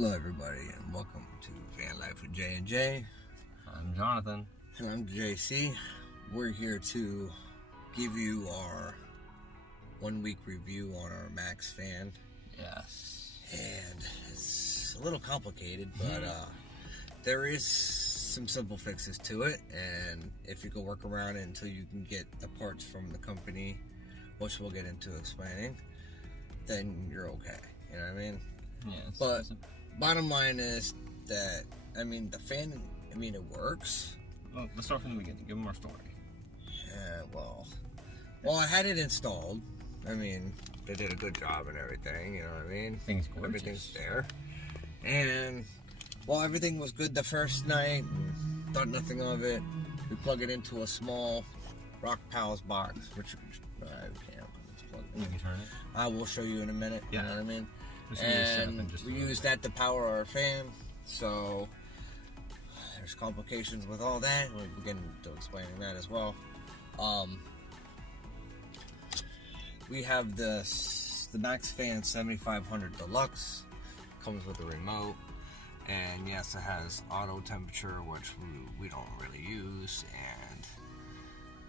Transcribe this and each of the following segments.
Hello everybody and welcome to Van Life with J&J. I'm Jonathan. And I'm JC. We're here to give you our 1 week review on our Maxxfan. Yes. And it's a little complicated, but there is some simple fixes to it, and if you can work around it until you can get the parts from the company, which we'll get into explaining, then you're okay. You know what I mean? Yes. But bottom line is that, the fan, it works. Well, let's start from the beginning. Give them our story. Yeah, well, I had it installed. They did a good job and everything, you know what I mean? Everything's there. And, everything was good the first night. Thought nothing of it. We plug it into a small Rock Pals box, which we can turn it. I will show you in a minute, yeah. You know what I mean? And we use that to power our fan, so there's complications with all that. We'll begin to explaining that as well. We have the Maxxfan 7500 Deluxe. Comes with a remote, and yes, it has auto temperature, which we don't really use,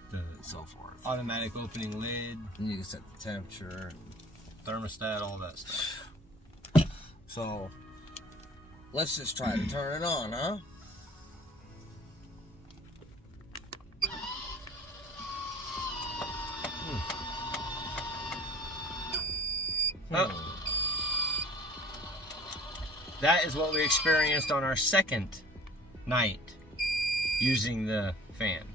and so forth. Automatic opening lid. And you can set the temperature, thermostat, all that stuff. So let's just try to turn it on, huh? That is what we experienced on our second night using the fan.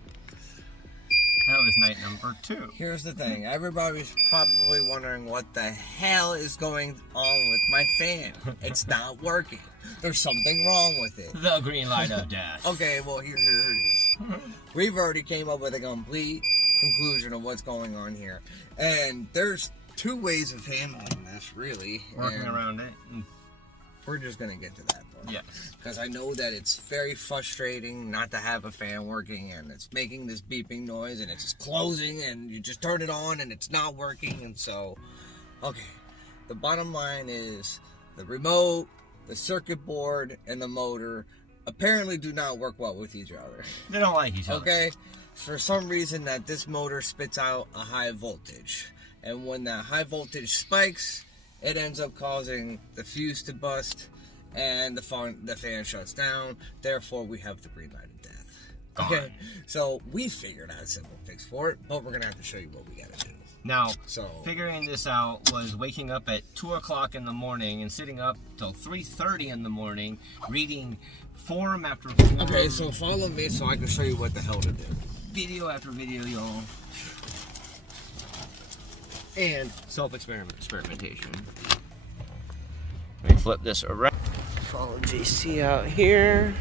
That was night number 2. Here's the thing. Everybody's probably wondering what the hell is going on with my fan. It's not working. There's something wrong with it. The green light of death. Okay, well, here it is. We've already came up with a complete conclusion of what's going on here. And there's 2 ways of handling this, really. Working around it. We're just going to get to that part. Yes. Because I know that it's very frustrating not to have a fan working, and it's making this beeping noise, and it's just closing, and you just turn it on, and it's not working. And so, okay, the bottom line is the remote, the circuit board, and the motor apparently do not work well with each other. They don't like each other. Okay? For some reason that this motor spits out a high voltage. And when that high voltage spikes, it ends up causing the fuse to bust, and the fan shuts down. Therefore, we have the green light of death. Okay, so we figured out a simple fix for it, but we're gonna have to show you what we gotta do. Now, figuring this out was waking up at 2 o'clock in the morning and sitting up till 3:30 in the morning, reading forum after forum. Okay, so follow me so I can show you what the hell to do. Video after video, y'all. And self-experimentation. Let me flip this around. Follow JC out here.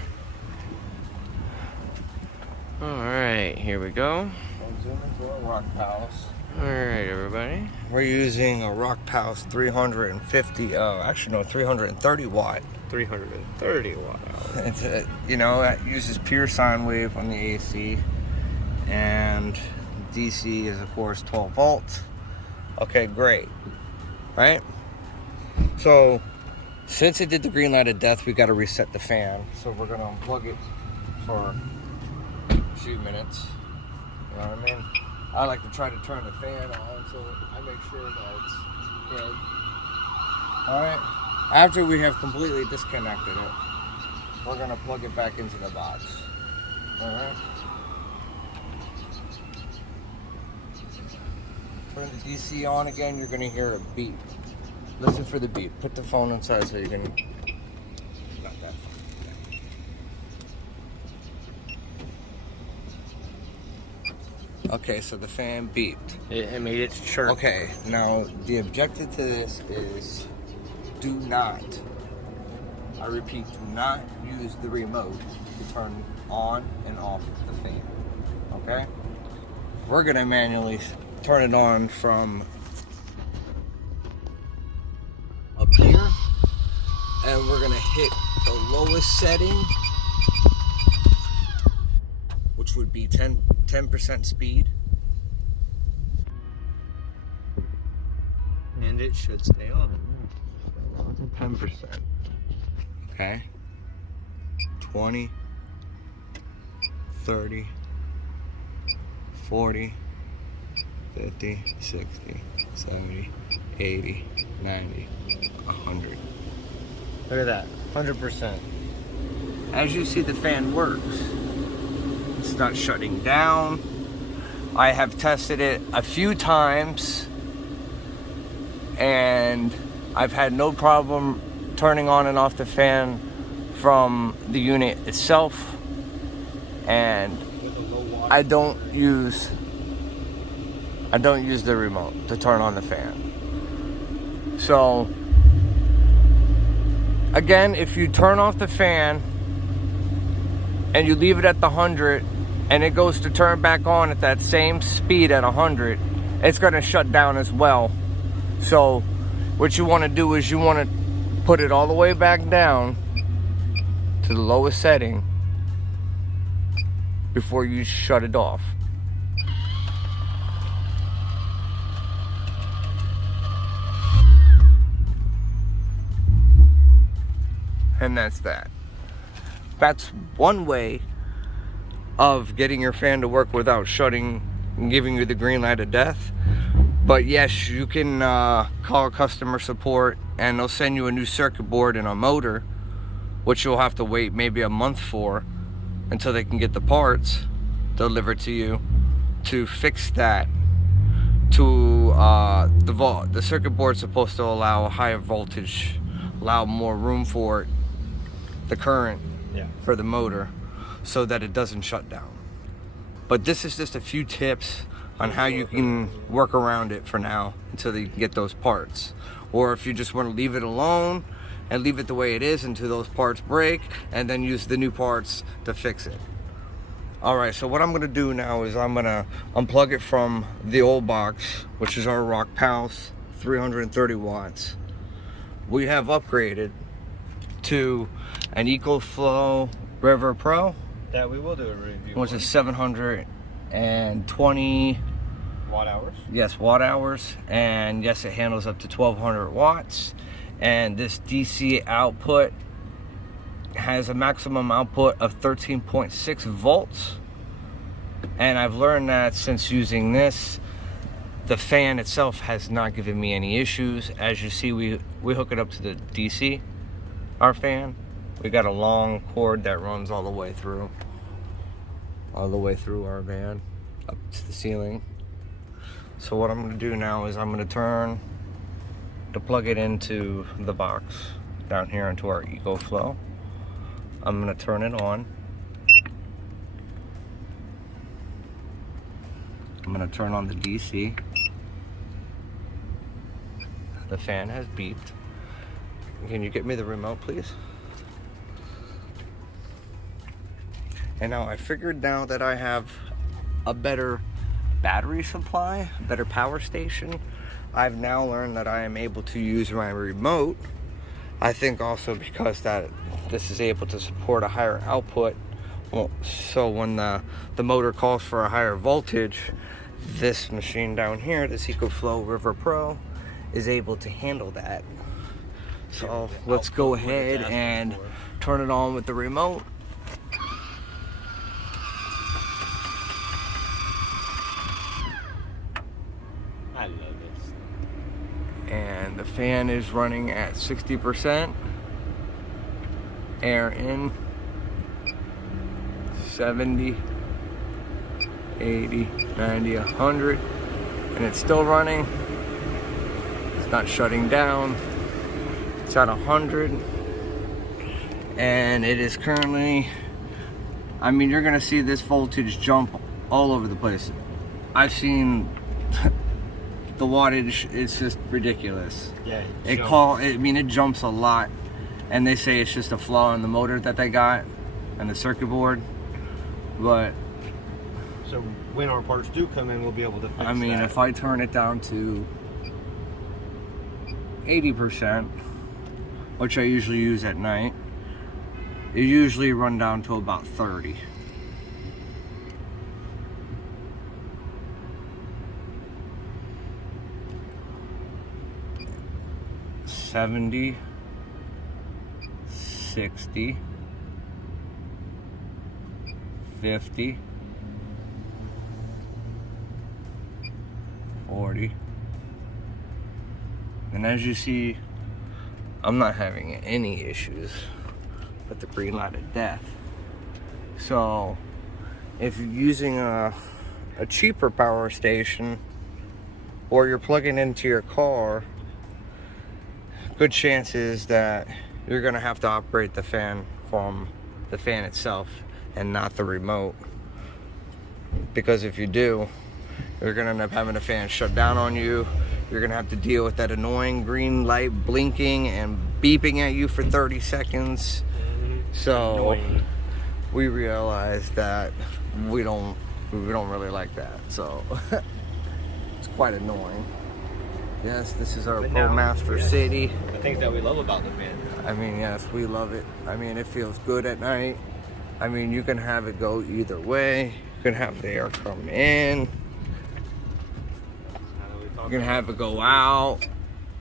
Alright, here we go. I'll zoom into a Rock Pals. Alright, everybody. We're using a Rock Pals 330 watt. 330 watt. It's it uses pure sine wave on the AC, and DC is of course 12 volts. Okay, great. Right? So, since it did the green light of death, we got to reset the fan. So we're going to unplug it for a few minutes. You know what I mean? I like to try to turn the fan on so I make sure that it's dead. Alright? After we have completely disconnected it, we're going to plug it back into the box. Alright? Turn the DC on again, you're going to hear a beep. Listen for the beep. Put the phone inside so you can... Not that phone. Okay, so the fan beeped. It made it chirp. Okay, now the objective to this is do not, I repeat, do not use the remote to turn on and off the fan. Okay? We're going to manually turn it on from up here, and we're gonna hit the lowest setting, which would be 10% speed, and it should stay on. 10%. Okay, 20, 30, 40, 50, 60, 70, 80, 90, 100. Look at that, 100%. As you see, the fan works. It's not shutting down. I have tested it a few times and I've had no problem turning on and off the fan from the unit itself, and I don't use the remote to turn on the fan. So again, if you turn off the fan and you leave it at the 100 and it goes to turn back on at that same speed at 100, it's going to shut down as well. So what you want to do is you want to put it all the way back down to the lowest setting before you shut it off. And that's that. That's one way of getting your fan to work without shutting and giving you the green light of death. But yes, you can call customer support and they'll send you a new circuit board and a motor, which you'll have to wait maybe a month for until they can get the parts delivered to you to fix that. The circuit board's supposed to allow a higher voltage, allow more room for it, the current for the motor, so that it doesn't shut down. But this is just a few tips on how you can work around it for now until you can get those parts. Or if you just want to leave it alone and leave it the way it is until those parts break, and then use the new parts to fix it. Alright, so what I'm going to do now is I'm going to unplug it from the old box, which is our Rock Pulse 330 watts. We have upgraded to an EcoFlow River Pro. That we will do a review. Which is 720 watt hours. Yes, watt hours, and yes, it handles up to 1200 watts. And this DC output has a maximum output of 13.6 volts. And I've learned that since using this, the fan itself has not given me any issues. As you see, we hook it up to the DC, our fan. We got a long cord that runs all the way through our van up to the ceiling. So what I'm going to do now is I'm going to plug it into the box down here into our EcoFlow. I'm going to turn it on. I'm going to turn on the DC. The fan has beeped. Can you get me the remote, please? And now I figured now that I have a better battery supply, a better power station, I've now learned that I am able to use my remote. I think also because that this is able to support a higher output. Well, so when the motor calls for a higher voltage, this machine down here, this EcoFlow River Pro, is able to handle that. So let's go ahead and turn it on with the remote. I love this. And the fan is running at 60%. Air in. 70, 80, 90, 100. And it's still running. It's not shutting down. It's at 100. And it is currently, I mean, you're gonna see this voltage jump all over the place. I've seen the wattage, it's just ridiculous. Yeah, it jumps a lot, and they say it's just a flaw in the motor that they got and the circuit board. But so when our parts do come in, we'll be able to fix that. If I turn it down to 80%, which I usually use at night, it usually run down to about 30. 60, 50, 40. And as you see, I'm not having any issues with the green light of death. So if you're using a cheaper power station, or you're plugging into your car, good chances that you're gonna have to operate the fan from the fan itself and not the remote. Because if you do, you're gonna end up having the fan shut down on you. You're gonna have to deal with that annoying green light blinking and beeping at you for 30 seconds. So Annoying. we realized that we don't really like that. So it's quite annoying. Yes, this is our But now, ProMaster yes, City. the things that we love about the fan. I mean, yes, we love it. I mean, it feels good at night. I mean, you can have it go either way. You can have the air come in. You can have it go out.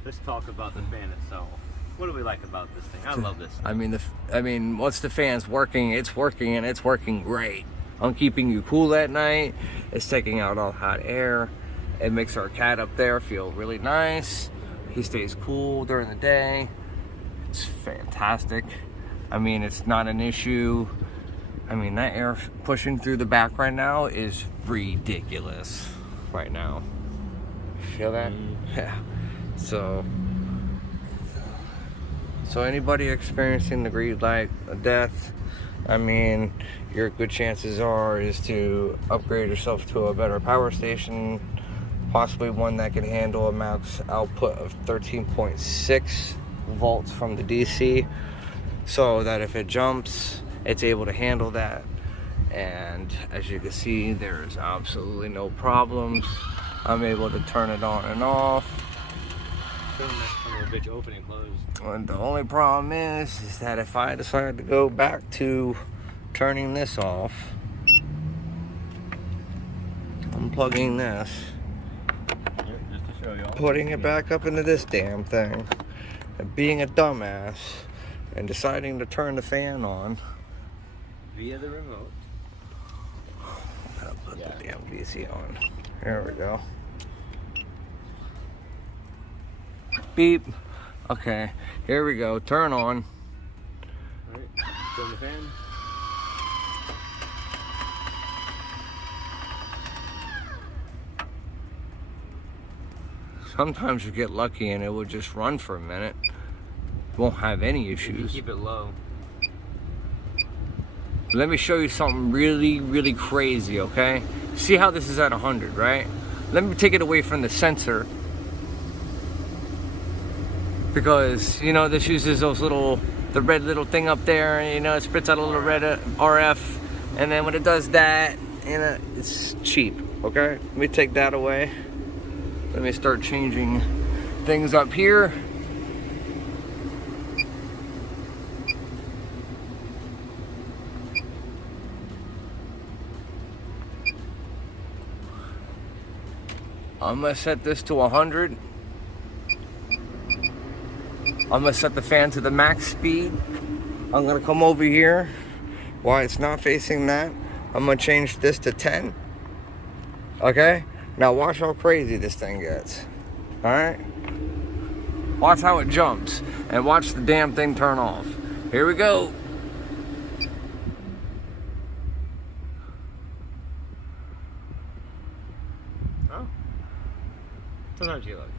Let's talk about the fan itself. What do we like about this thing? I love this thing. I mean, once the fan's working, it's working, and it's working great. I'm keeping you cool at night. It's taking out all hot air. It makes our cat up there feel really nice. He stays cool during the day. It's fantastic. I mean, it's not an issue. I mean, that air pushing through the back right now is ridiculous right now. Feel that? Yeah. So anybody experiencing the green light of death, I mean, your good chances are is to upgrade yourself to a better power station, possibly one that can handle a max output of 13.6 volts from the DC, so that if it jumps, it's able to handle that. And as you can see, there's absolutely no problems. I'm able to turn it on and off. Bitch open and close. And the only problem is that if I decide to go back to turning this off, unplugging this, Just to show y'all. putting it back up into this damn thing, and being a dumbass, and deciding to turn the fan on Via the remote. I'm gonna put the damn DC on. There we go. Beep. Okay, here we go. Turn on. Alright, show the fan. Sometimes you get lucky and it will just run for a minute. Won't have any If you issues. keep it low. Let me show you something really, really crazy, okay? See how this is at 100, right? Let me take it away from the sensor. Because, you know, this uses those the red little thing up there, and, you know, it spits out a little red RF. And then when it does that, you know, it's cheap, okay? Let me take that away. Let me start changing things up here. I'm gonna set this to 100. I'm gonna set the fan to the max speed. I'm gonna come over here while it's not facing that. I'm gonna change this to 10. Okay? Now watch how crazy this thing gets. Alright? Watch how it jumps. And watch the damn thing turn off. Here we go. Oh. Sometimes you look.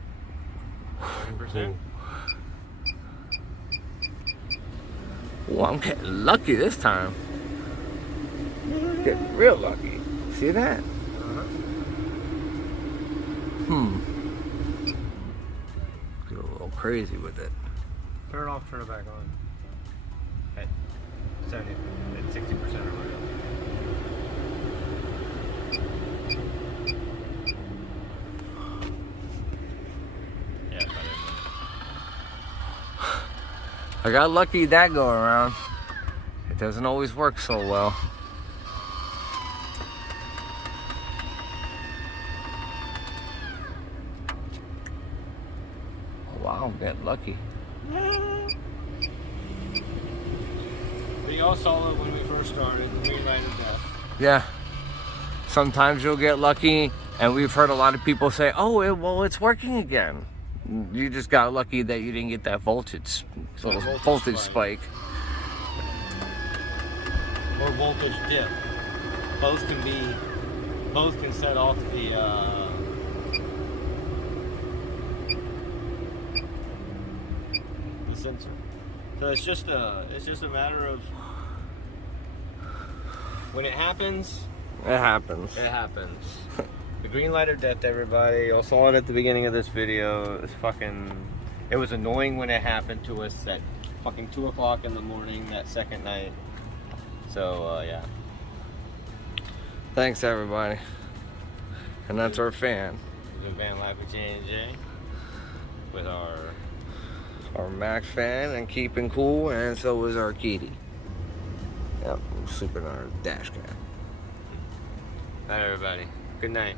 100%. Well, I'm getting lucky this time. Getting real lucky. See that? Get a little crazy with it. Turn it off, turn it back on. At 70, at 60% or whatever. Yeah, about I got lucky that go around. It doesn't always work so well. Oh, wow, I'm getting lucky. We all saw it when we first started, the green light of death. Yeah. Sometimes you'll get lucky, and we've heard a lot of people say, "Oh, well, it's working again." You just got lucky that you didn't get that voltage spike. Or voltage dip. Both can set off the sensor. So it's just a matter of when it happens. It happens. It happens. The green light of death, everybody. You all saw it at the beginning of this video. It was annoying when it happened to us at fucking 2 o'clock in the morning that second night. So yeah. Thanks, everybody. And that's our fan. We've been Van Life with J&J with our Maxxfan and keeping cool, and so was our kitty. Yep, sleeping on our dash cam. Night, everybody. Good night.